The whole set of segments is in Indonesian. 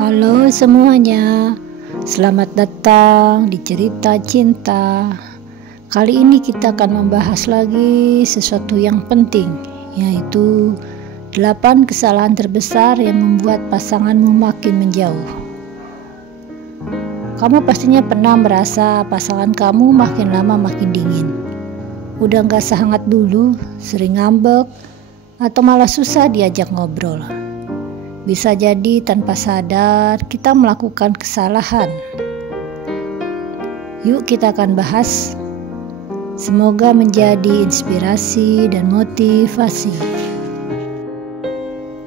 Halo semuanya, selamat datang di cerita cinta. Kali ini kita akan membahas lagi sesuatu yang penting, yaitu 8 kesalahan terbesar yang membuat pasanganmu makin menjauh. Kamu pastinya pernah merasa pasangan kamu makin lama makin dingin. Udah gak sehangat dulu, sering ngambek, atau malah susah diajak ngobrol. Bisa jadi tanpa sadar kita melakukan kesalahan. Yuk kita akan bahas. Semoga menjadi inspirasi dan motivasi.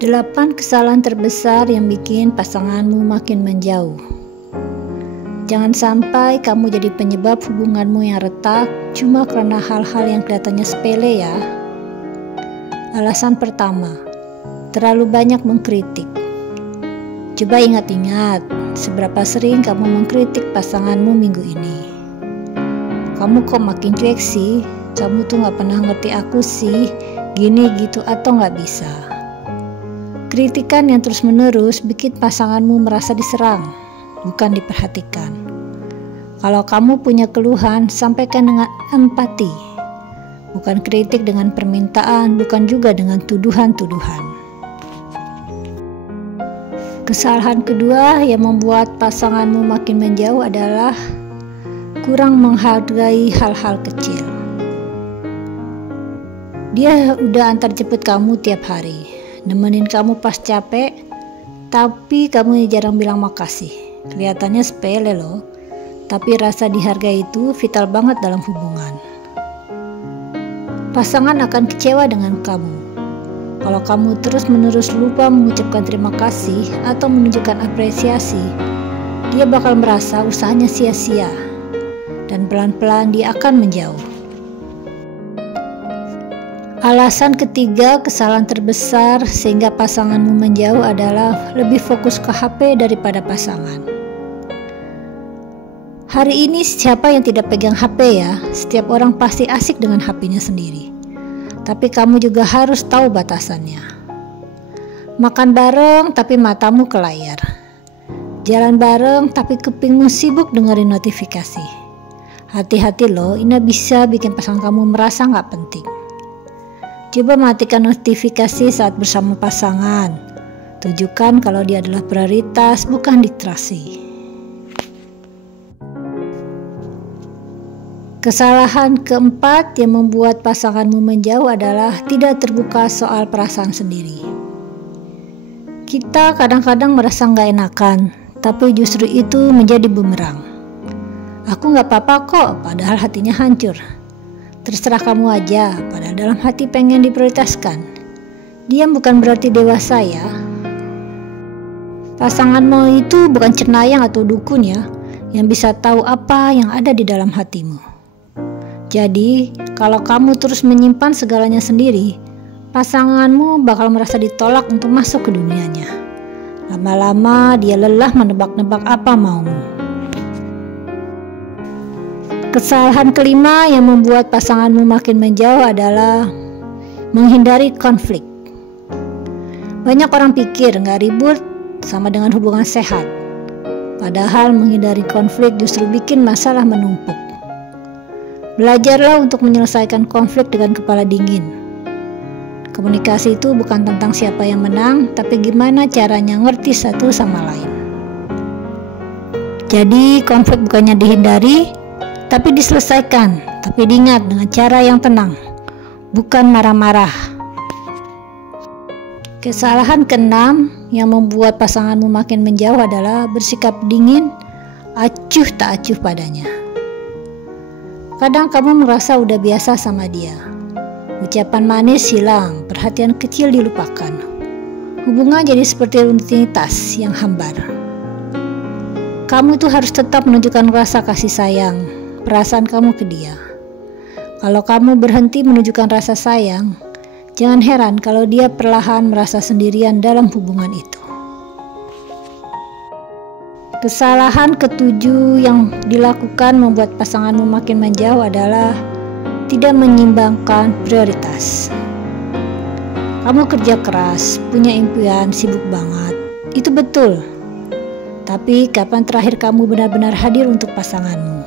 8 kesalahan terbesar yang bikin pasanganmu makin menjauh. Jangan sampai kamu jadi penyebab hubunganmu yang retak cuma karena hal-hal yang kelihatannya sepele ya. Alasan pertama, terlalu banyak mengkritik. Coba ingat-ingat, seberapa sering kamu mengkritik pasanganmu minggu ini. Kamu kok makin cuek sih? Kamu tuh gak pernah ngerti aku sih, gini gitu atau gak bisa. Kritikan yang terus-menerus bikin pasanganmu merasa diserang, bukan diperhatikan. Kalau kamu punya keluhan, sampaikan dengan empati. Bukan kritik dengan permintaan, bukan juga dengan tuduhan-tuduhan. Kesalahan kedua yang membuat pasanganmu makin menjauh adalah kurang menghargai hal-hal kecil. Dia udah antar jemput kamu tiap hari, nemenin kamu pas capek, tapi kamu jarang bilang makasih. Kelihatannya sepele loh, tapi rasa dihargai itu vital banget dalam hubungan. Pasangan akan kecewa dengan kamu kalau kamu terus-menerus lupa mengucapkan terima kasih atau menunjukkan apresiasi. Dia bakal merasa usahanya sia-sia dan pelan-pelan dia akan menjauh. Alasan ketiga kesalahan terbesar sehingga pasanganmu menjauh adalah lebih fokus ke HP daripada pasangan. Hari ini siapa yang tidak pegang HP ya? Setiap orang pasti asik dengan HP-nya sendiri. Tapi kamu juga harus tahu batasannya. Makan bareng tapi matamu ke layar. Jalan bareng tapi kupingmu sibuk dengerin notifikasi. Hati-hati loh, ini bisa bikin pasangan kamu merasa gak penting. Coba matikan notifikasi saat bersama pasangan. Tunjukkan kalau dia adalah prioritas, bukan distraksi. Kesalahan keempat yang membuat pasanganmu menjauh adalah tidak terbuka soal perasaan sendiri. Kita kadang-kadang merasa gak enakan, tapi justru itu menjadi bumerang. Aku gak apa-apa kok, padahal hatinya hancur. Terserah kamu aja, padahal dalam hati pengen diprioritaskan. Diam bukan berarti dewasa ya. Pasanganmu itu bukan cenayang atau dukun ya, yang bisa tahu apa yang ada di dalam hatimu. Jadi, kalau kamu terus menyimpan segalanya sendiri, pasanganmu bakal merasa ditolak untuk masuk ke dunianya. Lama-lama dia lelah menebak-nebak apa maumu. Kesalahan kelima yang membuat pasanganmu makin menjauh adalah menghindari konflik. Banyak orang pikir nggak ribut sama dengan hubungan sehat. Padahal menghindari konflik justru bikin masalah menumpuk. Belajarlah untuk menyelesaikan konflik dengan kepala dingin. Komunikasi itu bukan tentang siapa yang menang, tapi gimana caranya ngerti satu sama lain. Jadi konflik bukannya dihindari, tapi diselesaikan, tapi diingat dengan cara yang tenang, bukan marah-marah. Kesalahan keenam yang membuat pasanganmu makin menjauh adalah bersikap dingin, acuh tak acuh padanya. Kadang kamu merasa udah biasa sama dia. Ucapan manis hilang, perhatian kecil dilupakan. Hubungan jadi seperti rutinitas yang hambar. Kamu tuh harus tetap menunjukkan rasa kasih sayang, perasaan kamu ke dia. Kalau kamu berhenti menunjukkan rasa sayang, jangan heran kalau dia perlahan merasa sendirian dalam hubungan itu. Kesalahan ketujuh yang dilakukan membuat pasanganmu makin menjauh adalah tidak menyimbangkan prioritas. Kamu kerja keras, punya impian, sibuk banget. Itu betul. Tapi kapan terakhir kamu benar-benar hadir untuk pasanganmu?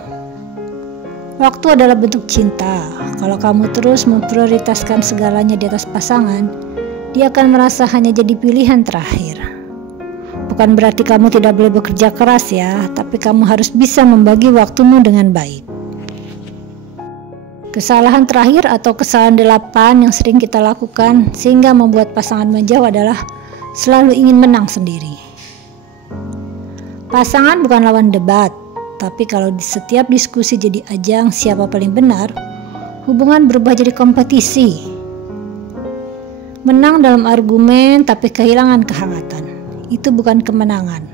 Waktu adalah bentuk cinta. Kalau kamu terus memprioritaskan segalanya di atas pasangan, dia akan merasa hanya jadi pilihan terakhir. Bukan berarti kamu tidak boleh bekerja keras ya, tapi kamu harus bisa membagi waktumu dengan baik. Kesalahan terakhir atau kesalahan 8 yang sering kita lakukan sehingga membuat pasangan menjauh adalah selalu ingin menang sendiri. Pasangan bukan lawan debat, tapi kalau di setiap diskusi jadi ajang siapa paling benar, hubungan berubah jadi kompetisi. Menang dalam argumen tapi kehilangan kehangatan, itu bukan kemenangan.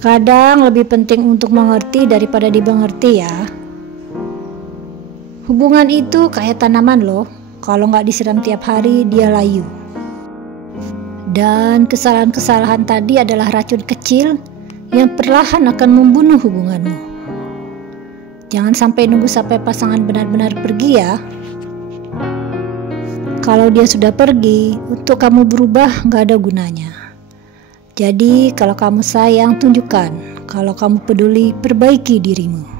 Kadang lebih penting untuk mengerti daripada dimengerti ya. Hubungan itu kayak tanaman loh, kalau nggak disiram tiap hari dia layu. Dan kesalahan-kesalahan tadi adalah racun kecil yang perlahan akan membunuh hubunganmu. Jangan sampai nunggu sampai pasangan benar-benar pergi ya. Kalau dia sudah pergi, untuk kamu berubah gak ada gunanya. Jadi kalau kamu sayang, tunjukkan. Kalau kamu peduli, perbaiki dirimu.